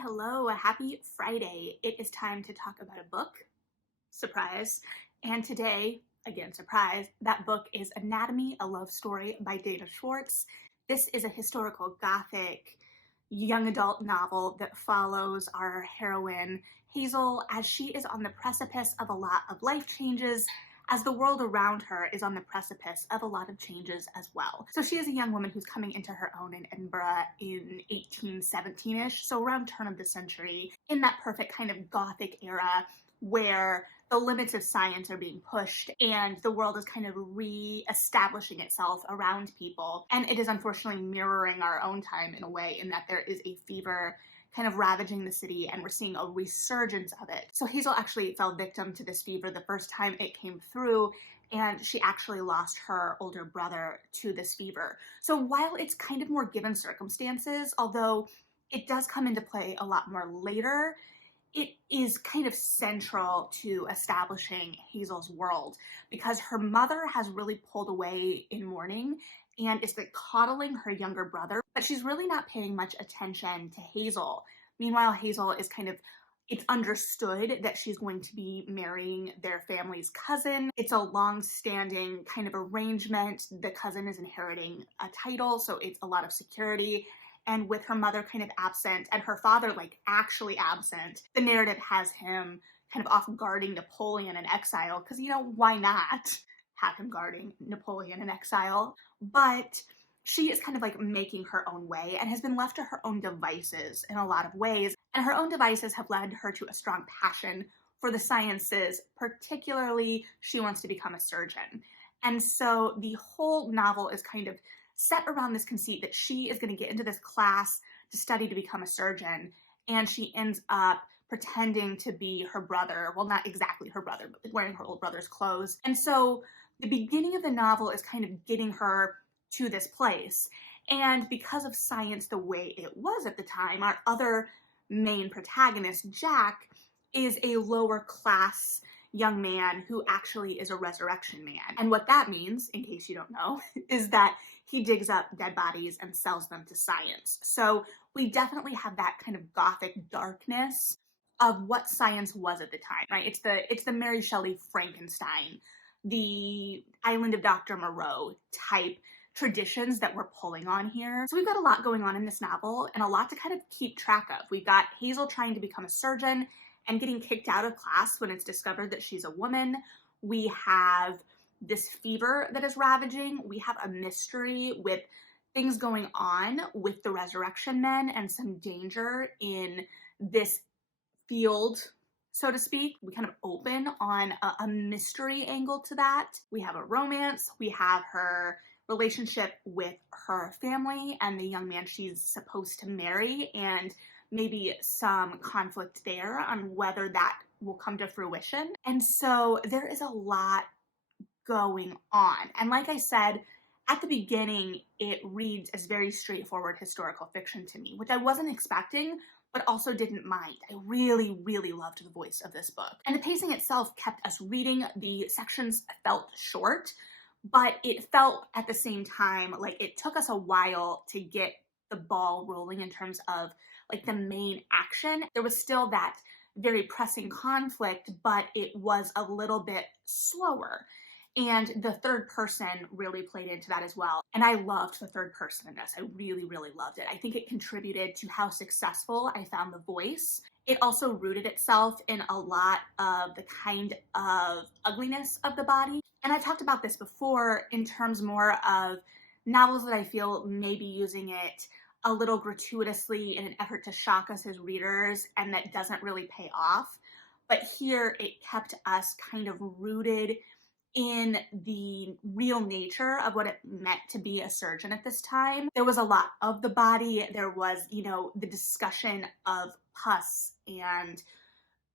hello, happy Friday. It is time to talk about a book. Surprise. And today, again, surprise, that book is Anatomy, a Love Story by Dana Schwartz. This is a historical gothic young adult novel that follows our heroine, Hazel, as she is on the precipice of a lot of life changes, as the world around her is on the precipice of a lot of changes as well. So she is a young woman who's coming into her own in Edinburgh in 1817-ish, so around turn of the century, in that perfect kind of gothic era where the limits of science are being pushed and the world is kind of re-establishing itself around people. And it is unfortunately mirroring our own time in a way, in that there is a fever kind of ravaging the city and we're seeing a resurgence of it. So Hazel actually fell victim to this fever the first time it came through, and she actually lost her older brother to this fever. So while it's kind of more given circumstances, although it does come into play a lot more later, it is kind of central to establishing Hazel's world, because her mother has really pulled away in mourning and is like coddling her younger brother, but she's really not paying much attention to Hazel. Meanwhile, Hazel is it's understood that she's going to be marrying their family's cousin. It's a long-standing kind of arrangement. The cousin is inheriting a title, so it's a lot of security. And with her mother kind of absent and her father like actually absent, the narrative has him kind of off guarding Napoleon in exile, because, you know, why not have him guarding Napoleon in exile? But she is kind of like making her own way and has been left to her own devices in a lot of ways. And her own devices have led her to a strong passion for the sciences. Particularly, she wants to become a surgeon. And so the whole novel is kind of set around this conceit that she is going to get into this class to study to become a surgeon, and she ends up pretending to be her brother. Well, not exactly her brother, but wearing her old brother's clothes. And so the beginning of the novel is kind of getting her to this place. And because of science the way it was at the time, our other main protagonist, Jack, is a lower class young man who actually is a resurrection man. And what that means, in case you don't know, is that he digs up dead bodies and sells them to science. So we definitely have that kind of gothic darkness of what science was at the time, right? It's the Mary Shelley Frankenstein, the Island of Dr. Moreau type traditions that we're pulling on here. So we've got a lot going on in this novel and a lot to kind of keep track of. We've got Hazel trying to become a surgeon and getting kicked out of class when it's discovered that she's a woman. We have this fever that is ravaging. We have a mystery with things going on with the resurrection men and some danger in this field, so to speak. We kind of open on a mystery angle to that. We have a romance. We have her relationship with her family and the young man she's supposed to marry, and maybe some conflict there on whether that will come to fruition. And so there is a lot going on. And like I said, at the beginning, it reads as very straightforward historical fiction to me, which I wasn't expecting, but also didn't mind. I really, really loved the voice of this book. And the pacing itself kept us reading. The sections felt short, but it felt at the same time like it took us a while to get the ball rolling in terms of like the main action. There was still that very pressing conflict, but it was a little bit slower. And the third person really played into that as well. And I loved the third person in this. I really, really loved it. I think it contributed to how successful I found the voice. It also rooted itself in a lot of the kind of ugliness of the body. And I've talked about this before in terms more of novels that I feel may be using it a little gratuitously in an effort to shock us as readers, and that doesn't really pay off. But here it kept us kind of rooted in the real nature of what it meant to be a surgeon at this time. There was a lot of the body. There was, you know, the discussion of pus and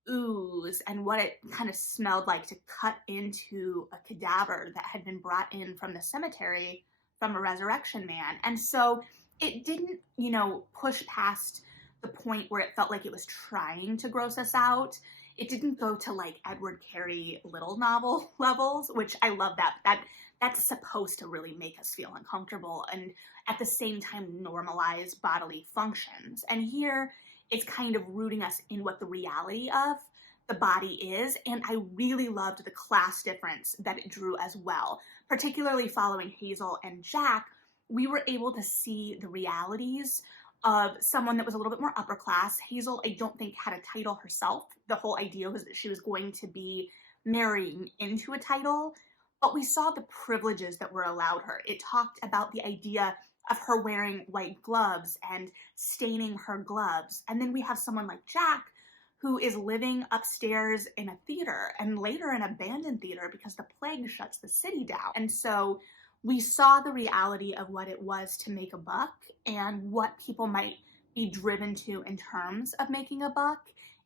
ooze and what it kind of smelled like to cut into a cadaver that had been brought in from the cemetery from a resurrection man. And so it didn't, you know, push past the point where it felt like it was trying to gross us out. It didn't go to like Edward Carey little novel levels, which I love that. That's supposed to really make us feel uncomfortable and at the same time normalize bodily functions. And here it's kind of rooting us in what the reality of the body is. And I really loved the class difference that it drew as well. Particularly following Hazel and Jack, we were able to see the realities of someone that was a little bit more upper class. Hazel, I don't think, had a title herself. The whole idea was that she was going to be marrying into a title, but we saw the privileges that were allowed her. It talked about the idea of her wearing white gloves and staining her gloves. And then we have someone like Jack, who is living upstairs in a theater and later an abandoned theater because the plague shuts the city down. And so we saw the reality of what it was to make a buck and what people might be driven to in terms of making a buck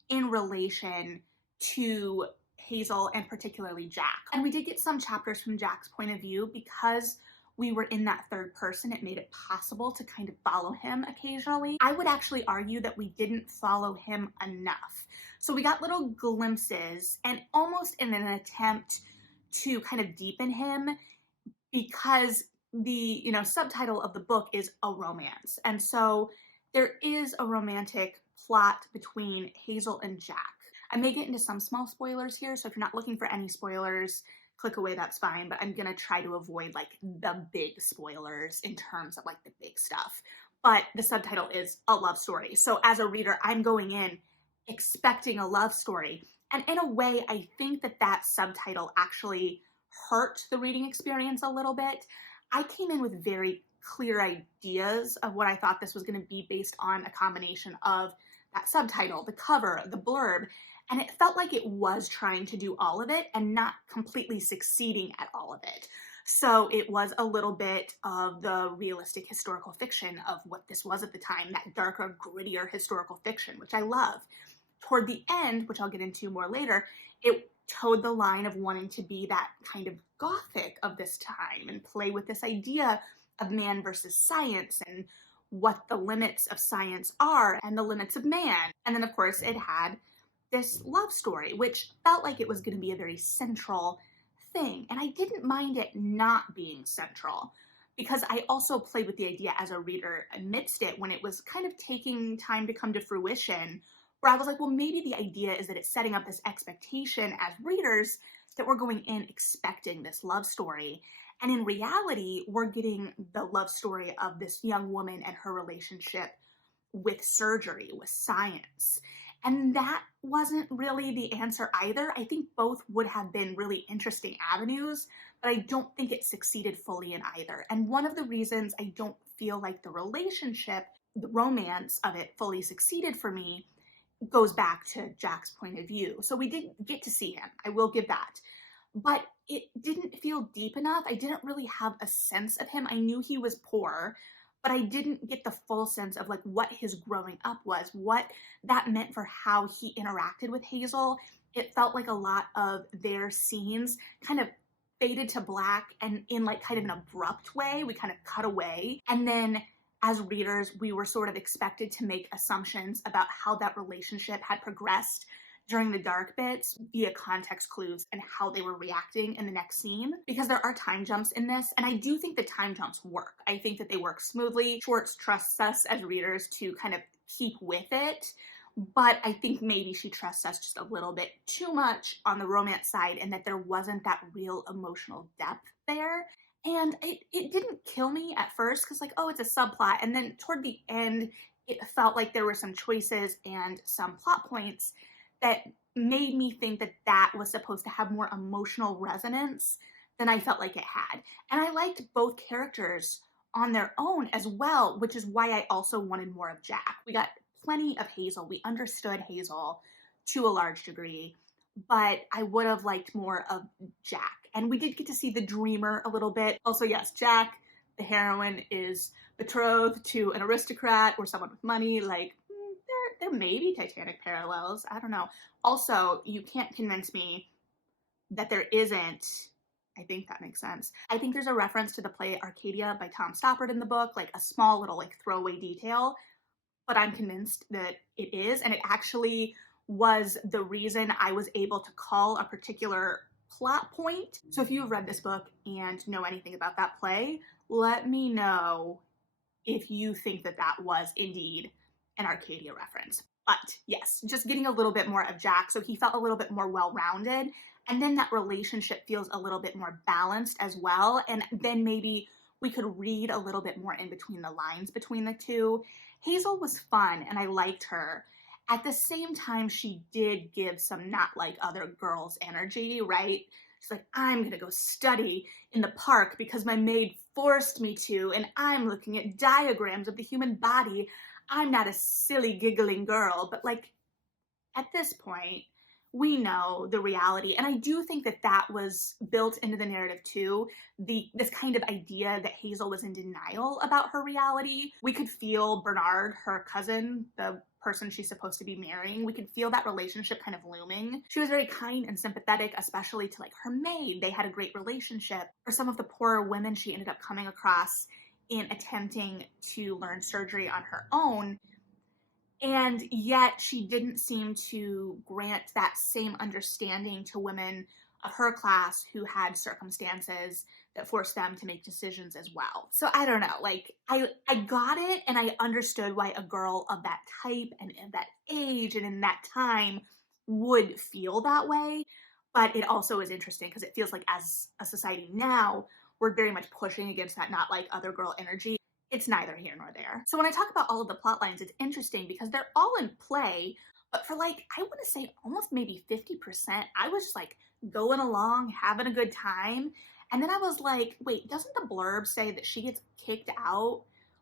in relation to Hazel and particularly Jack. And we did get some chapters from Jack's point of view because we were in that third person. It made it possible to kind of follow him occasionally. I would actually argue that we didn't follow him enough. So we got little glimpses and almost in an attempt to kind of deepen him, because the subtitle of the book is a romance. And so there is a romantic plot between Hazel and Jack. I may get into some small spoilers here, so if you're not looking for any spoilers, click away, that's fine, but I'm gonna try to avoid like the big spoilers in terms of like the big stuff. But the subtitle is a love story. So as a reader, I'm going in expecting a love story. And in a way, I think that that subtitle actually hurt the reading experience a little bit. I came in with very clear ideas of what I thought this was going to be based on a combination of that subtitle, the cover, the blurb, and it felt like it was trying to do all of it and not completely succeeding at all of it. So it was a little bit of the realistic historical fiction of what this was at the time, that darker, grittier historical fiction, which I love. Toward the end, which I'll get into more later, it towed the line of wanting to be that kind of gothic of this time and play with this idea of man versus science and what the limits of science are and the limits of man. And then, of course, it had this love story, which felt like it was going to be a very central thing. And I didn't mind it not being central, because I also played with the idea as a reader amidst it when it was kind of taking time to come to fruition, where I was like, well, maybe the idea is that it's setting up this expectation as readers that we're going in expecting this love story. And in reality, we're getting the love story of this young woman and her relationship with surgery, with science. And that wasn't really the answer either. I think both would have been really interesting avenues, but I don't think it succeeded fully in either. And one of the reasons I don't feel like the relationship, the romance of it fully succeeded for me goes back to Jack's point of view. So we did get to see him, I will give that. But it didn't feel deep enough. I didn't really have a sense of him. I knew he was poor, but I didn't get the full sense of like what his growing up was, what that meant for how he interacted with Hazel. It felt like a lot of their scenes kind of faded to black, and in like kind of an abrupt way, we kind of cut away. And then as readers, we were sort of expected to make assumptions about how that relationship had progressed during the dark bits via context clues and how they were reacting in the next scene, because there are time jumps in this, and I do think the time jumps work. I think that they work smoothly. Schwartz trusts us as readers to kind of keep with it, but I think maybe she trusts us just a little bit too much on the romance side, and that there wasn't that real emotional depth there. And it didn't kill me at first, because like, oh, it's a subplot, and then toward the end, it felt like there were some choices and some plot points that made me think that that was supposed to have more emotional resonance than I felt like it had. And I liked both characters on their own as well, which is why I also wanted more of Jack. We got plenty of Hazel. We understood Hazel to a large degree, but I would have liked more of Jack. And we did get to see the dreamer a little bit. Also, yes, Jack, the heroine, is betrothed to an aristocrat or someone with money. Like, there may be Titanic parallels. I don't know. Also, you can't convince me that there isn't. I think that makes sense. I think there's a reference to the play Arcadia by Tom Stoppard in the book, like a small little like throwaway detail, but I'm convinced that it is. And it actually was the reason I was able to call a particular plot point. So if you've read this book and know anything about that play, let me know if you think that that was indeed an Arcadia reference. But yes, just getting a little bit more of Jack, so he felt a little bit more well-rounded. And then that relationship feels a little bit more balanced as well. And then maybe we could read a little bit more in between the lines between the two. Hazel was fun and I liked her. At the same time, she did give some not like other girls energy, right? She's like, I'm gonna go study in the park because my maid forced me to, and I'm looking at diagrams of the human body. I'm not a silly giggling girl, but like at this point, we know the reality. And I do think that that was built into the narrative too. This kind of idea that Hazel was in denial about her reality. We could feel Bernard, her cousin, the person she's supposed to be marrying, we could feel that relationship kind of looming. She was very kind and sympathetic, especially to like her maid. They had a great relationship. For some of the poorer women she ended up coming across in attempting to learn surgery on her own, and yet she didn't seem to grant that same understanding to women of her class who had circumstances that forced them to make decisions as well. So I don't know, like I got it and I understood why a girl of that type and in that age and in that time would feel that way. But it also is interesting because it feels like as a society now, we're very much pushing against that not like other girl energy. It's neither here nor there. So when I talk about all of the plot lines, it's interesting because they're all in play, but for like, I want to say almost maybe 50%, I was just like going along, having a good time. And then I was like, wait, doesn't the blurb say that she gets kicked out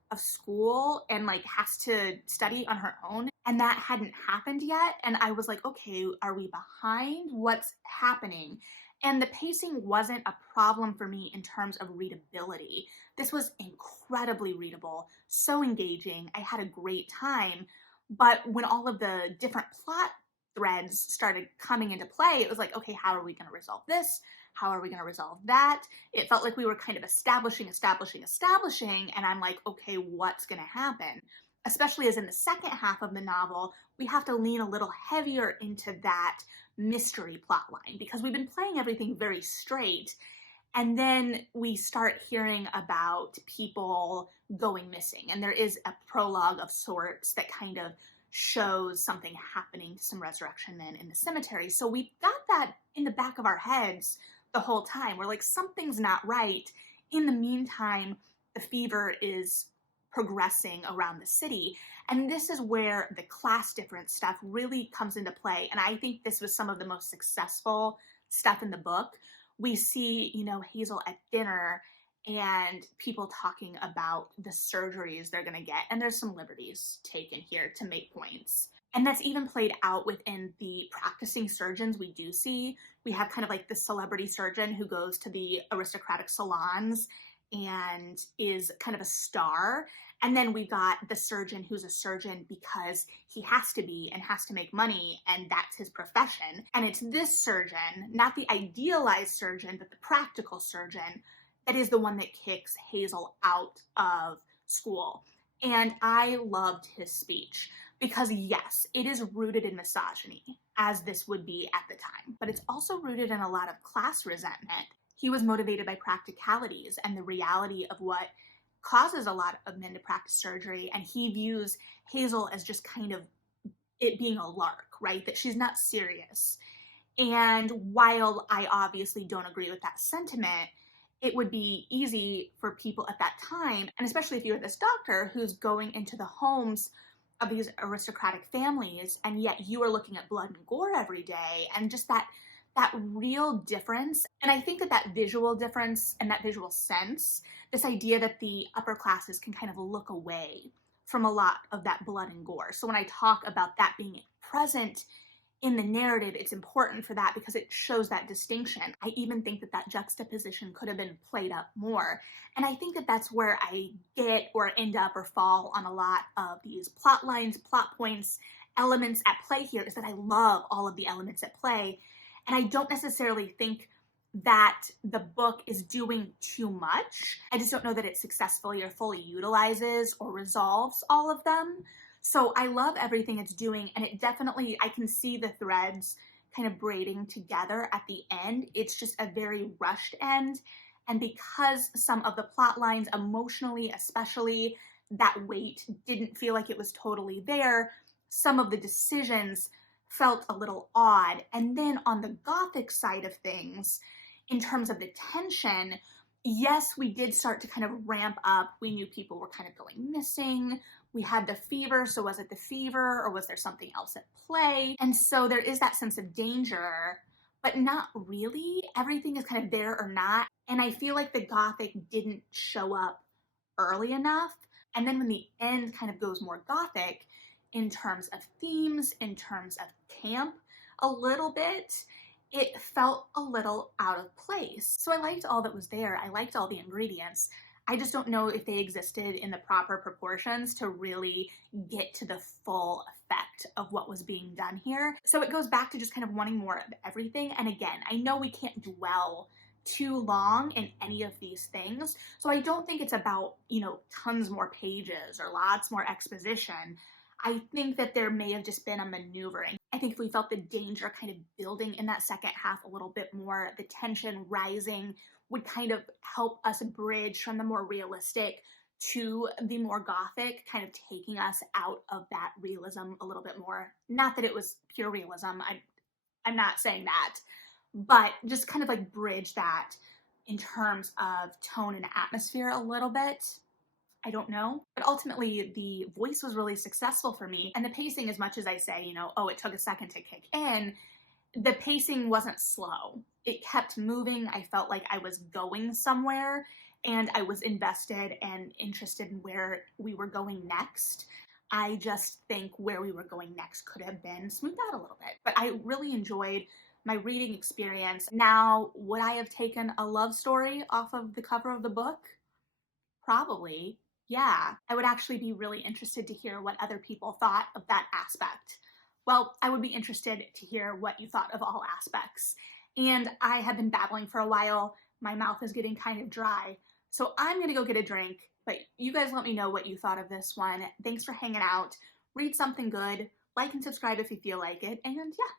of school and like has to study on her own? And that hadn't happened yet. And I was like, okay, are we behind? What's happening? And the pacing wasn't a problem for me in terms of readability. This was incredibly readable, so engaging. I had a great time. But when all of the different plot threads started coming into play, it was like, okay, how are we going to resolve this? How are we going to resolve that? It felt like we were kind of establishing, and I'm like, okay, what's going to happen? Especially as in the second half of the novel, we have to lean a little heavier into that mystery plot line because we've been playing everything very straight. And then we start hearing about people going missing. And there is a prologue of sorts that kind of shows something happening to some resurrection men in the cemetery. So we got that in the back of our heads the whole time. We're like, something's not right. In the meantime, the fever is progressing around the city. And this is where the class difference stuff really comes into play. And I think this was some of the most successful stuff in the book. We see, Hazel at dinner and people talking about the surgeries they're going to get. And there's some liberties taken here to make points. And that's even played out within the practicing surgeons we do see. We have kind of like the celebrity surgeon who goes to the aristocratic salons and is kind of a star. And then we've got the surgeon who's a surgeon because he has to be and has to make money, and that's his profession. And it's this surgeon, not the idealized surgeon, but the practical surgeon, that is the one that kicks Hazel out of school. And I loved his speech because, yes, it is rooted in misogyny, as this would be at the time, but it's also rooted in a lot of class resentment. He was motivated by practicalities and the reality of what causes a lot of men to practice surgery, and he views Hazel as just kind of it being a lark, right? That she's not serious. And while I obviously don't agree with that sentiment, it would be easy for people at that time, and especially if you're this doctor who's going into the homes of these aristocratic families, and yet you are looking at blood and gore every day, and just that real difference. And I think that visual difference and that visual sense, this idea that the upper classes can kind of look away from a lot of that blood and gore. So when I talk about that being present in the narrative, it's important for that because it shows that distinction. I even think that juxtaposition could have been played up more. And I think that that's where I get or end up or fall on a lot of these plot lines, plot points, elements at play here, is that I love all of the elements at play. And I don't necessarily think that the book is doing too much. I just don't know that it successfully or fully utilizes or resolves all of them. So I love everything it's doing, and it definitely, I can see the threads kind of braiding together at the end. It's just a very rushed end. And because some of the plot lines, emotionally especially, that weight didn't feel like it was totally there. Some of the decisions felt a little odd. And then on the Gothic side of things, in terms of the tension, yes, we did start to kind of ramp up. We knew people were kind of going missing. We had the fever. So was it the fever or was there something else at play? And so there is that sense of danger, but not really. Everything is kind of there or not. And I feel like the Gothic didn't show up early enough. And then when the end kind of goes more Gothic in terms of themes, in terms of camp, a little bit, it felt a little out of place. So I liked all that was there. I liked all the ingredients. I just don't know if they existed in the proper proportions to really get to the full effect of what was being done here. So it goes back to just kind of wanting more of everything. And again, I know we can't dwell too long in any of these things. So I don't think it's about, tons more pages or lots more exposition. I think that there may have just been a maneuvering. I think if we felt the danger kind of building in that second half a little bit more, the tension rising would kind of help us bridge from the more realistic to the more Gothic, kind of taking us out of that realism a little bit more. Not that it was pure realism. I'm not saying that, but just kind of like bridge that in terms of tone and atmosphere a little bit. I don't know. But ultimately, the voice was really successful for me. And the pacing, as much as I say, it took a second to kick in, the pacing wasn't slow. It kept moving. I felt like I was going somewhere and I was invested and interested in where we were going next. I just think where we were going next could have been smoothed out a little bit. But I really enjoyed my reading experience. Now, would I have taken a love story off of the cover of the book? Probably. Yeah, I would actually be really interested to hear what other people thought of that aspect. Well, I would be interested to hear what you thought of all aspects. And I have been babbling for a while. My mouth is getting kind of dry. So I'm going to go get a drink, but you guys let me know what you thought of this one. Thanks for hanging out. Read something good, like and subscribe if you feel like it, and yeah,